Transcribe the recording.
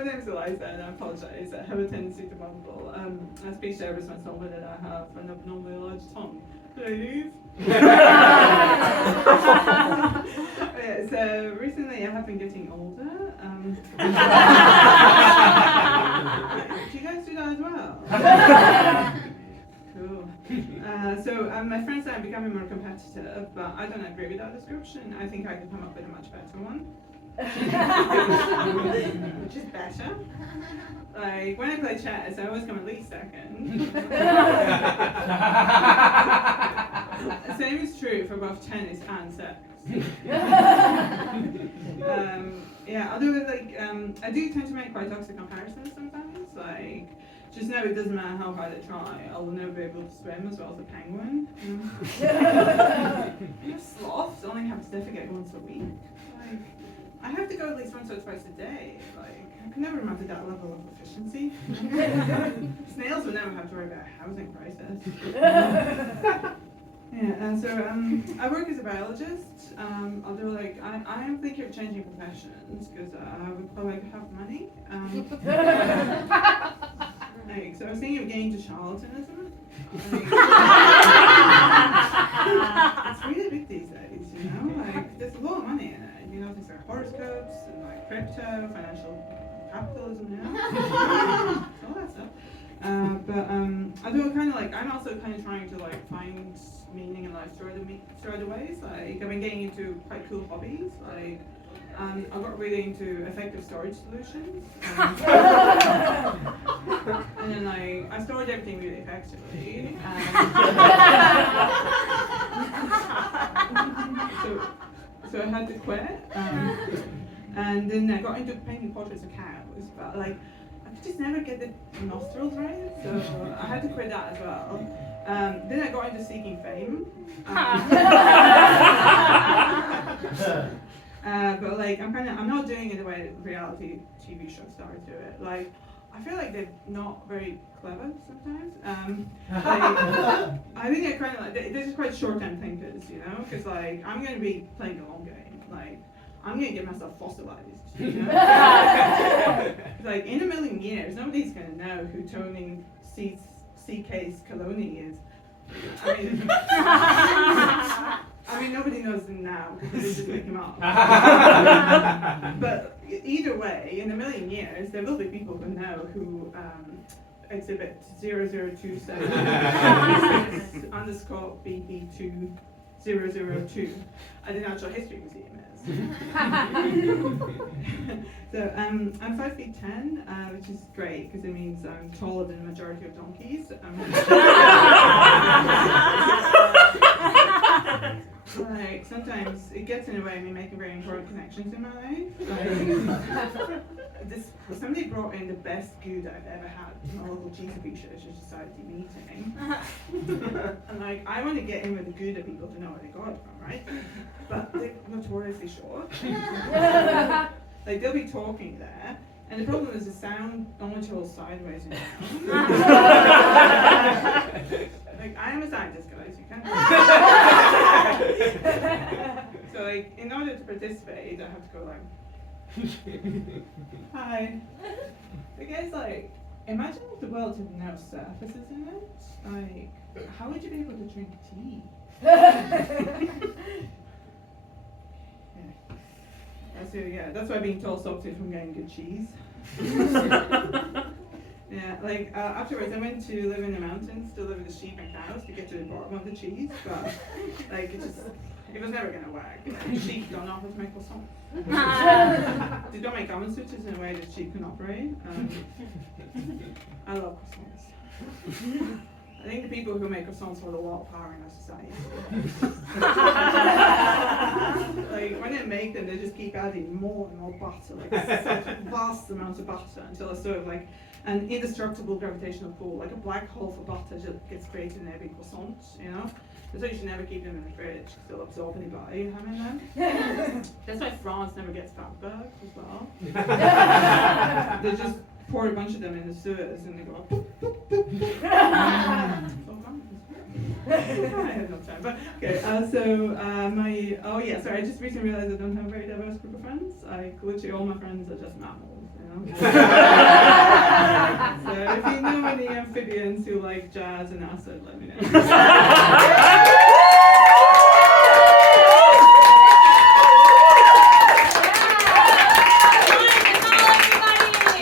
my name is Eliza, and I apologise. I have a tendency to mumble. A speech therapist once told me that I have an abnormally large tongue. Should I leave? Yeah, so recently I have been getting older. Do you guys do that as well? Cool. So my friends and I are becoming more competitive, but I don't agree with that description. I think I can come up with a much better one. Which is better. Like when I play chess, I always come at least second. Same is true for both tennis and sex. Yeah, although I do tend to make quite toxic comparisons sometimes. Like, just know it doesn't matter how hard I try, I'll never be able to swim as well as a penguin. Sloths only have to defecate once a week. Like, I have to go at least once or twice a day. Like, I can never amount to that level of efficiency. Snails would never have to worry about a housing crisis. Yeah, so I work as a biologist. Although, like, I am thinking of changing professions because I would probably have money. Like, so I was thinking of getting into charlatanism. Like, it's really big these days, you know? Like, there's a lot of money in it. You know, things like horoscopes and like crypto, financial capitalism, you know? All that stuff. Although kind of like, I'm also kind of trying to like find meaning in life through other ways. Like, I've been getting into quite cool hobbies. Like, I got really into effective storage solutions. And then I stored everything really effectively. So I had to quit. And then I got into painting portraits of cows, but like, I could just never get the nostrils right, so I had to quit that as well. Then I got into seeking fame. But like, I'm not doing it the way reality TV show stars do it. Like, I feel like they're not very clever sometimes. I think they're kind of like, they're just quite short-term thinkers, you know? Because like, I'm going to be playing the long game. Like, I'm going to get myself fossilized, you know? Like, in a million years, nobody's going to know who Tony C.K.'s Coloni is. I mean, nobody knows him now because they just make him up. But either way, in a million years, there will be people who know who exhibit 0027 underscore BB2002 at the Natural History Museum is. So I'm 5'10", which is great because it means I'm taller than the majority of donkeys. Like, sometimes it gets in the way of me making very important connections in my life. Like, somebody brought in the best Gouda I've ever had to my local cheese appreciation society meeting. And like, I want to get in with the Gouda people to know where they got it from, right? But they're notoriously short. Like, they'll be talking there, and the problem is the sound only travels sideways in sound. Like, I am a scientist, guys, you can't. So like, in order to participate, I have to go like, hi. Because like, imagine if the world had no surfaces in it. Like, how would you be able to drink tea? So yeah, that's why being told stops you from getting good cheese. Yeah, like afterwards I went to live in the mountains to live with the sheep and cows to get to the bottom of the cheese, but like it was never gonna work. Like, sheep don't know how to make croissants. They don't make oven switches in a way that sheep can operate. I love croissants. I think the people who make croissants hold a lot of power in our society. Like, when they make them, they just keep adding more and more butter, like such vast amounts of butter, until it's sort of like an indestructible gravitational pull, like a black hole for butter just gets created in every croissant, you know? That's why you should never keep them in the fridge, because they'll absorb any butter you have in them. That's why France never gets fatbergs as well. They just pour a bunch of them in the sewers and they go I have no time, but okay, sorry, I just recently realized I don't have a very diverse group of friends. Like, literally all my friends are just mammals, you know? any amphibians who like jazz and acid, let me know.